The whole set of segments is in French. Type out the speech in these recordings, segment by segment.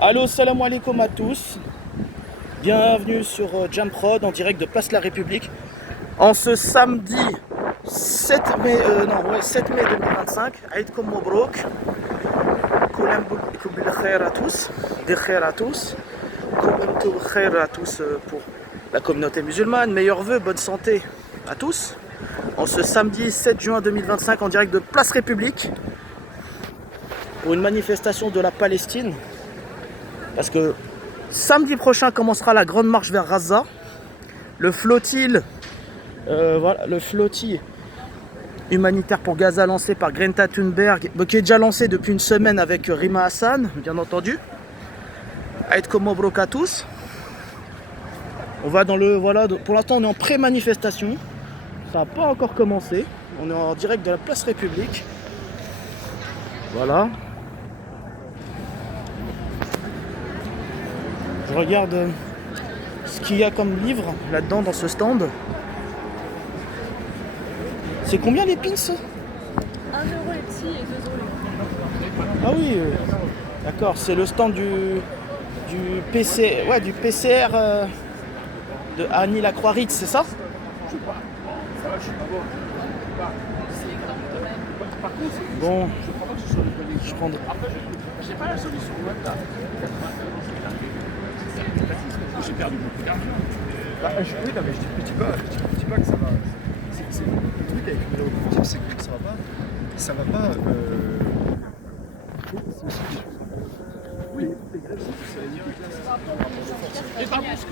Allo, salam alaikum à tous. Bienvenue sur Jamprod en direct de Place La République. En ce samedi 7 mai, 7 mai 2025, Aïdkoum Mobrouk. Koulam bil khair à tous. Des khair à tous. Koulam khair à tous pour la communauté musulmane. Meilleurs vœux, bonne santé à tous. En ce samedi 7 juin 2025 en direct de Place République pour une manifestation de la Palestine. Parce que samedi prochain commencera la grande marche vers Gaza. Le flottille humanitaire pour Gaza lancé par Greta Thunberg, qui est déjà lancé depuis une semaine avec Rima Hassan, bien entendu. Aïdkoum Mobrouk à tous. On va dans le pour l'instant on est en pré-manifestation. Ça n'a pas encore commencé. On est en direct de la Place République. Voilà. Je regarde ce qu'il y a comme livre là-dedans dans ce stand. C'est combien les pins? 1 euro les petits et 2 euros les grands. Ah oui, d'accord, c'est le stand du PCR de Annie Lacroix-Ritz, c'est ça? Je sais pas. Ça va, je suis pas bon. Par contre, Bon, je crois pas que ce soit le bon. je prendrai. Après, j'ai pas la solution. J'ai perdu beaucoup d'argent. Oui, non, mais je dis pas que ça va. Le truc avec le vélo, c'est que ça va pas. Ça va pas. C'est aussi des choses. Oui, les grèves, c'est la limite des classes. Et par contre,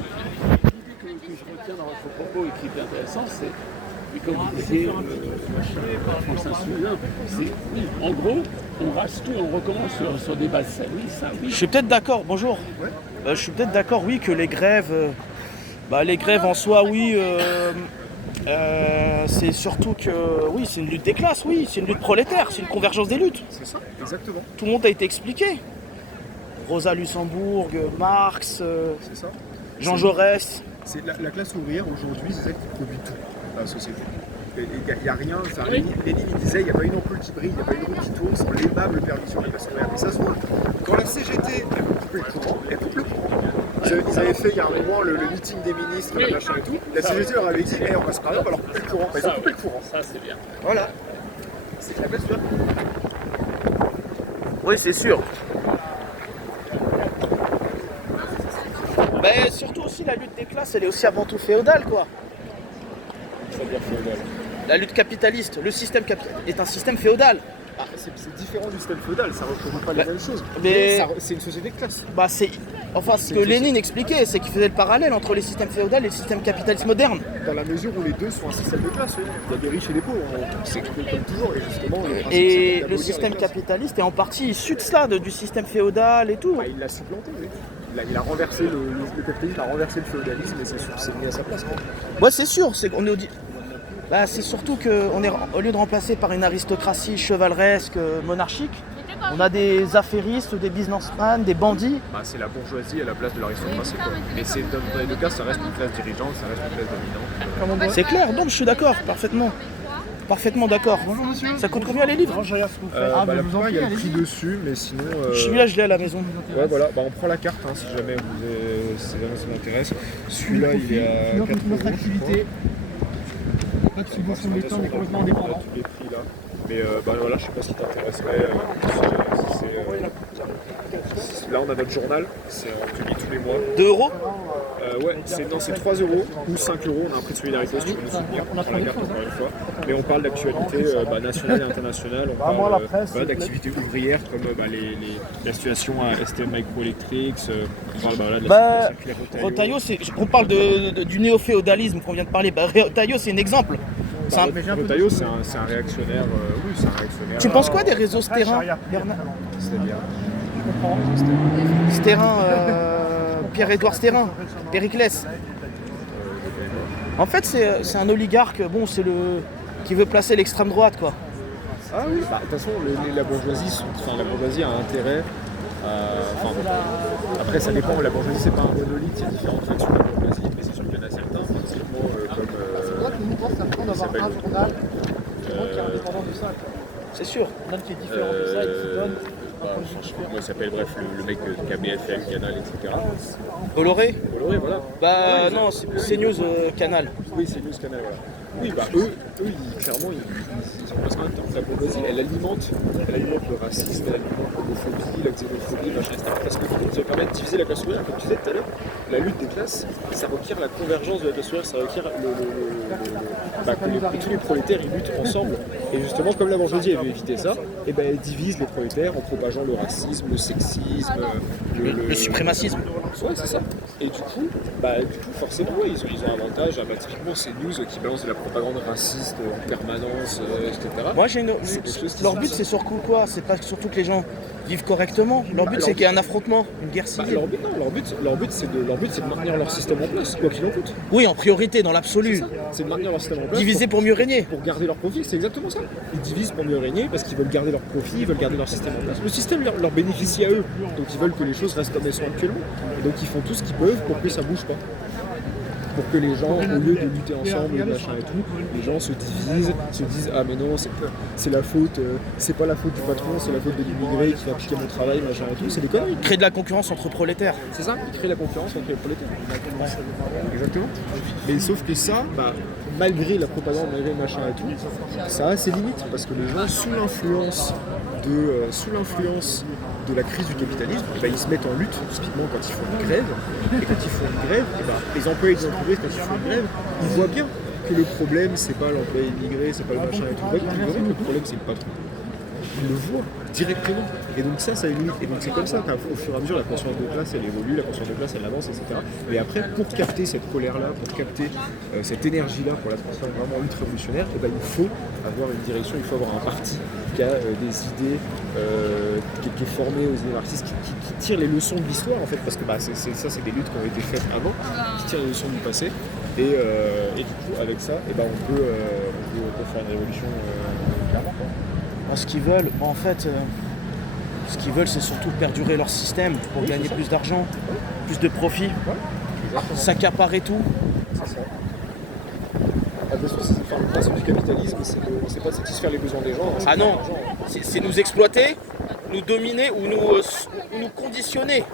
l'idée que je retiens dans votre propos et qui est intéressant, c'est. Et comme vous disiez, France Insoumise, c'est en gros, on rase tout, on recommence sur des bases saines. Oui, ça, oui. Je suis peut-être d'accord, bonjour. Ouais. Je suis peut-être d'accord, oui, que les grèves en soi, oui, c'est surtout que, oui, c'est une lutte des classes, oui, c'est une lutte prolétaire, c'est une convergence des luttes. C'est ça, exactement. Tout le monde a été expliqué. Rosa Luxembourg, Marx, C'est ça. Jean Jaurès. C'est la classe ouvrière aujourd'hui, c'est celle qui produit tout dans la société. Il n'y a rien, Lénine il disait, il n'y a pas une ampoule qui brille, il n'y a pas une roue qui tourne sans l'aimable permission de la classe ouvrière. Et ça se voit. Quand la CGT a coupé le courant, elle coupe le courant. Ils avaient fait il y a un moment le meeting des ministres, le machin et tout. La CGT leur avait dit, on va se parler, on va leur couper le courant. Ils ont coupé le courant. Ça, c'est bien. Voilà. C'est la classe ouvrière. Oui, c'est sûr. Mais surtout aussi, la lutte des classes, elle est aussi avant tout féodale, quoi. C'est-à-dire féodal. La lutte capitaliste, le système capitaliste est un système féodal. Ah, c'est différent du système féodal, ça ne représente pas les mêmes choses. mais- C'est une société de classe. Bah, ce que Lénine expliquait, c'est qu'il faisait le parallèle entre les systèmes féodaux et le système capitaliste moderne. Dans la mesure où les deux sont un système de classe, oui. Il y a des riches et des pauvres, c'est comme toujours, et justement, le principe, c'est Et le d'abolir système les classes. capitaliste est en partie issu de cela, du système féodal et tout. Bah, il l'a supplanté, oui. Il a renversé le capitalisme, il a renversé le féodalisme, et c'est mis à sa place. Quoi. Ouais, c'est sûr, c'est surtout qu'au lieu de remplacer par une aristocratie chevaleresque, monarchique, on a des affairistes, des businessmen, des bandits. Bah, c'est la bourgeoisie à la place de l'aristocratie. Quoi. Mais dans les deux cas, ça reste une classe dirigeante, ça reste une classe dominante. C'est clair, donc je suis d'accord, parfaitement. Parfaitement d'accord. Bonjour monsieur. Ça coûte combien les livres? Je regarde ce que vous faites. La vous en plupart, il y a le prie, prix allez-y. dessus, mais sinon. Celui-là, je l'ai à la maison. Ouais, voilà, bah, on prend la carte si jamais ça vous intéresse. Celui-là, il est à Une 4 autre euros, activité. Pas de subvention de l'État, on est complètement indépendant. tous les prix là. Mais voilà, je sais pas si t'intéresserait. Là, on a notre journal, on publie tous les mois. 2 euros? Ouais, c'est 3 euros ou 5 euros. On a un prix de solidarité si tu veux nous soutenir. On prend la carte encore une fois. Mais on parle d'actualité nationale et internationale. On parle d'activités ouvrières comme la situation à STM Microelectrics. On parle de la circulaire Rotaillot, on parle du néo-féodalisme qu'on vient de parler. Rotaillot, c'est un exemple. Rotaillot, c'est un réactionnaire. Oui, c'est un réactionnaire. Tu penses quoi des réseaux Stérin, Bernard C'est-à-dire. Stérin, Pierre-Édouard Stérin, Périclès. En fait, c'est un oligarque, qui veut placer l'extrême droite, quoi. Ah oui, de toute façon, la bourgeoisie a intérêt. Après, ça dépend. La bourgeoisie, c'est pas un monolithe. Il y a différentes fractions de la bourgeoisie, mais c'est sûr qu'il y en a certains, effectivement, comme. C'est vrai que nous, on pense d'avoir un s'appelle- journal qui est indépendant de ça. C'est sûr. Un journal qui est différent de ça et qui donne Comment il s'appelle, bref, le mec qui a BFM, Canal, etc. Bolloré? Bolloré, voilà. Bah non, c'est News Canal. Oui, c'est News Canal, voilà. Oui, bah eux clairement, ils ont presque un temps. La bourgeoisie, elle alimente le racisme, elle alimente l'homophobie, la xénophobie, machin, etc. Parce que ça permet de diviser la classe ouvrière. Comme tu disais tout à l'heure, la lutte des classes, ça requiert la convergence de la classe ouvrière, ça requiert que tous les prolétaires ils luttent ensemble. Et justement, comme la bourgeoisie elle veut éviter ça, et ben elle divise les prolétaires en propageant le racisme, le sexisme, Le suprémacisme. Ouais, c'est ça. Et du coup, forcément, ouais, ils ont un avantage. Typiquement, c'est News qui balance de la propagande raciste en permanence, etc. Moi, C'est quelque chose qui leur se but, passe. c'est surtout quoi? C'est pas surtout que les gens vivent correctement. Leur but, c'est qu'il y ait un affrontement, une guerre civile. Leur but, c'est de maintenir leur système en place, quoi qu'il en coûte. Oui, en priorité, dans l'absolu. C'est de maintenir leur système en place. Diviser pour mieux régner. Pour garder leur profit, c'est exactement ça. Ils divisent pour mieux régner parce qu'ils veulent garder leur profit, ils veulent garder leur système en place. Le système leur bénéficie à eux, donc ils veulent que les choses restent comme elles sont actuellement. Et donc ils font tout ce qu'ils peuvent pour que ça bouge pas. Pour que les gens, au lieu de lutter ensemble, machin et tout, les gens se divisent, se disent ah mais non c'est la faute, c'est pas la faute du patron, c'est la faute de l'immigré qui va piquer mon travail, machin et tout, c'est des conneries. Créer de la concurrence entre prolétaires. C'est ça, ils créent la concurrence entre les prolétaires. Exactement. Mais sauf que ça, malgré la propagande, malgré le machin et tout, ça a ses limites parce que les gens sous l'influence de la crise du capitalisme, ils se mettent en lutte, typiquement quand ils font une grève. Et quand ils font une grève, les employés des entreprises, quand ils font une grève, ils voient bien que le problème, c'est pas l'employé immigré, c'est pas le machin et tout. Ils voient bien que le problème, c'est le patron. Ils le voient directement. Et donc ça a une limite. Et donc c'est comme ça qu'au fur et à mesure, la conscience de classe, elle évolue, la conscience de classe, elle avance, etc. Mais après, pour capter cette colère-là, pour capter cette énergie-là, pour la transformer vraiment en lutte révolutionnaire, il faut avoir une direction, il faut avoir un parti qui a des idées, qui est formé aux idées marxistes, qui tire les leçons de l'histoire, en fait, parce que c'est des luttes qui ont été faites avant, qui tirent les leçons du passé. Et du coup, avec ça, on peut faire une révolution clairement. Ce qu'ils veulent, c'est surtout perdurer leur système pour gagner plus d'argent, plus de profit, s'accaparer tout. C'est ça. Le principe du capitalisme, c'est pas de satisfaire les besoins des gens. Ah non, c'est nous exploiter, nous dominer ou nous conditionner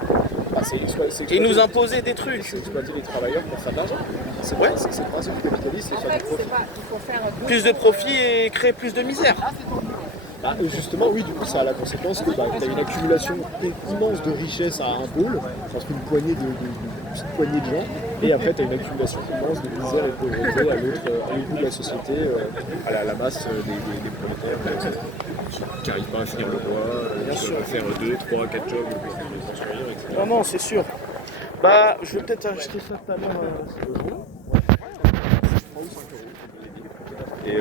et nous imposer des trucs. C'est exploiter les travailleurs pour faire de l'argent. C'est le principe du capitalisme, c'est faire du profit. Plus de profit et créer plus de misère. Justement, oui, du coup, ça a la conséquence que tu as une accumulation immense de richesses à un pôle, entre une poignée de gens, et après tu as une accumulation immense de misère et de pauvreté à l'autre bout de la société, à la masse des prolétaires qui n'arrivent pas à finir le mois, qui doivent faire 2, 3, 4 jobs pour s'en sortir, etc. Non, c'est sûr. Je vais peut-être acheter ça tout à l'heure. Et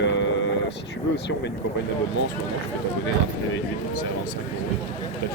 si tu veux aussi, on met une campagne d'abonnement. En ce moment, je peux t'abonner à un prix réduit, donc c'est à 25 €.